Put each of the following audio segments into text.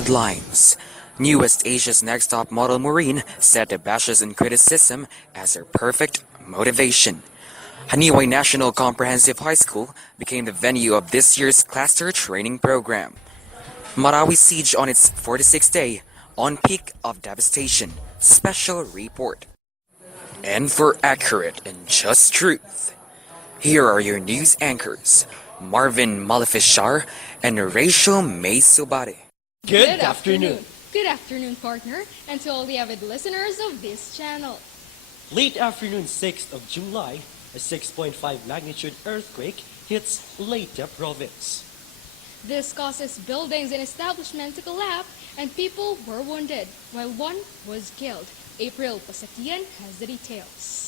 Headlines. New West Asia's next top model Maureen said the bashes and criticism as her perfect motivation. Haniway National Comprehensive High School became the venue of this year's cluster training program. Marawi siege on its 46th day, on peak of devastation. Special report. And for accurate and just truth, here are your news anchors, Marvin Malificiar and Rechel Subade. Good afternoon. Good afternoon, partner, and to all the avid listeners of this channel. Late afternoon 6th of July, a 6.5 magnitude earthquake hits Leyte province. This causes buildings and establishments to collapse and people were wounded, while one was killed. April Pasaquian has the details.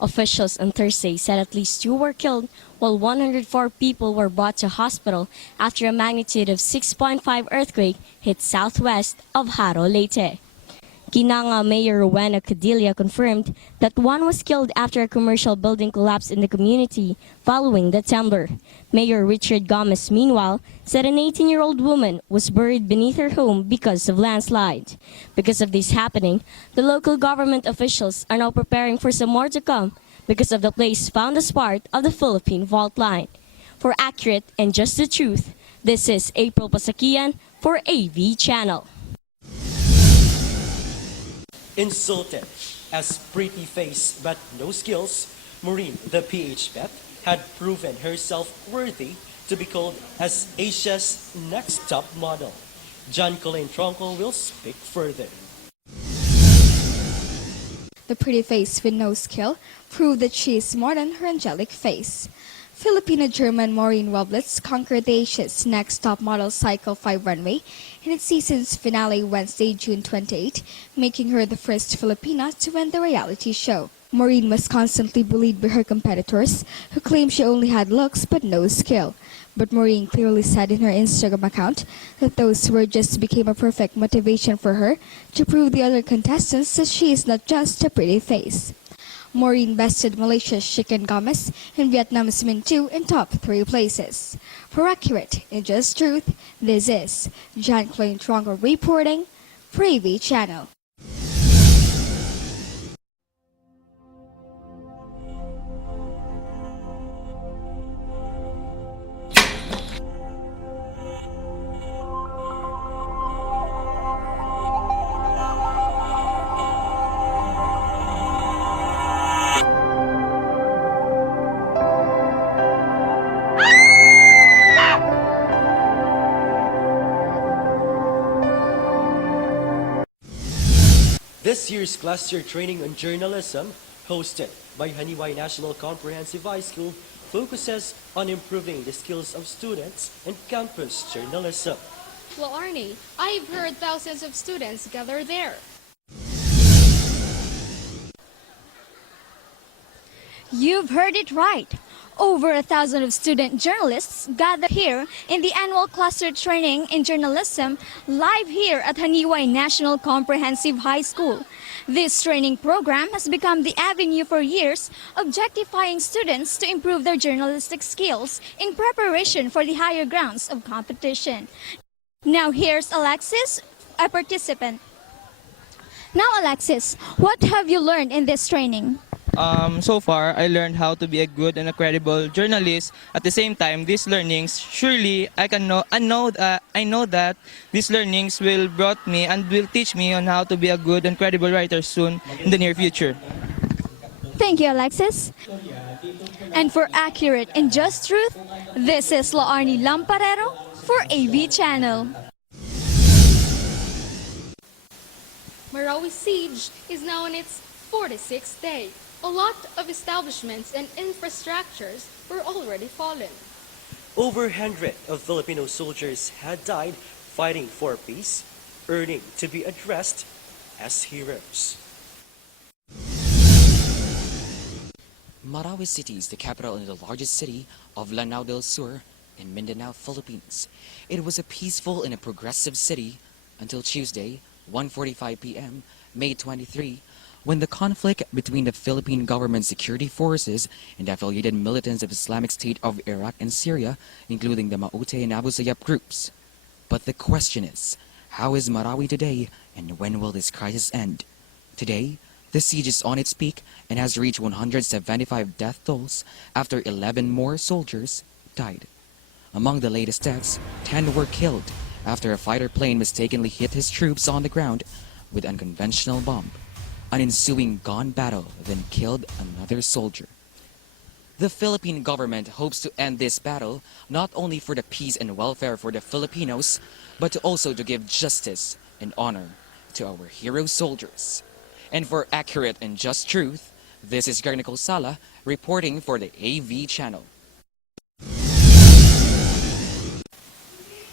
Officials on Thursday said at least 2 were killed, while 104 people were brought to hospital after a magnitude of 6.5 earthquake hit southwest of Haro, Leyte. Kinanga Mayor Rowena Cadilla confirmed that one was killed after a commercial building collapsed in the community following the tremor. Mayor Richard Gomez, meanwhile, said an 18-year-old woman was buried beneath her home because of landslide. Because of this happening, the local government officials are now preparing for some more to come because of the place found as part of the Philippine fault line. For accurate and just the truth, this is April Pasaquian for AV Channel. Insulted as pretty face but no skills, Maureen, the PH vet, had proven herself worthy to be called as Asia's next top model. Colaine Tronco will speak further. The pretty face with no skill proved that she is more than her angelic face. Filipino-German Maureen Robles conquered Asia's next top model Cycle 5 runway in its season's finale Wednesday, June 28, making her the first Filipina to win the reality show. Maureen was constantly bullied by her competitors, who claimed she only had looks but no skill. But Maureen clearly said in her Instagram account that those words just became a perfect motivation for her to prove the other contestants that she is not just a pretty face. Maureen bested Malaysia's Chicken Gomez and Vietnam's Minh Tu in top 3 places. For accurate and just truth, this is Colaine Tronco reporting for AV Channel. This year's cluster training on journalism, hosted by Haniway National Comprehensive High School, focuses on improving the skills of students in campus journalism. Laarnie, I've heard thousands of students gather there. You've heard it right. Over 1,000 of student journalists gather here in the annual cluster training in journalism live here at Haniway National Comprehensive High School. This training program has become the avenue for years, objectifying students to improve their journalistic skills in preparation for the higher grounds of competition. Now here's Alexis, a participant. Now Alexis, what have you learned in this training? So far, I learned how to be a good and a credible journalist. At the same time, these learnings, surely I know that these learnings will brought me and will teach me on how to be a good and credible writer soon in the near future. Thank you, Alexis. And for accurate and just truth, this is Laarnie Lamparero for AV Channel. Marawi siege is now on its 46th day. A lot of establishments and infrastructures were already fallen. Over 100 of Filipino soldiers had died fighting for peace, earning to be addressed as heroes. Marawi City is the capital and the largest city of Lanao del Sur in Mindanao, Philippines. It was a peaceful and a progressive city until Tuesday, 1:45 p.m., May 23, when the conflict between the Philippine government security forces and affiliated militants of Islamic State of Iraq and Syria, including the Maute and Abu Sayyaf groups. But the question is, how is Marawi today, and when will this crisis end? Today, the siege is on its peak and has reached 175 death tolls after 11 more soldiers died. Among the latest deaths, 10 were killed after a fighter plane mistakenly hit his troops on the ground with unconventional bomb. An ensuing gun battle then killed another soldier. The Philippine government hopes to end this battle not only for the peace and welfare for the Filipinos, but also to give justice and honor to our hero soldiers. And for accurate and just truth, this is Nicole Sala reporting for the AV channel.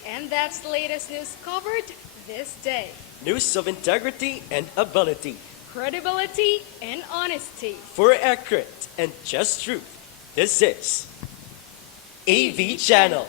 And that's the latest news covered this day. News of integrity and ability. Credibility and honesty. For accurate and just truth, this is AV Channel.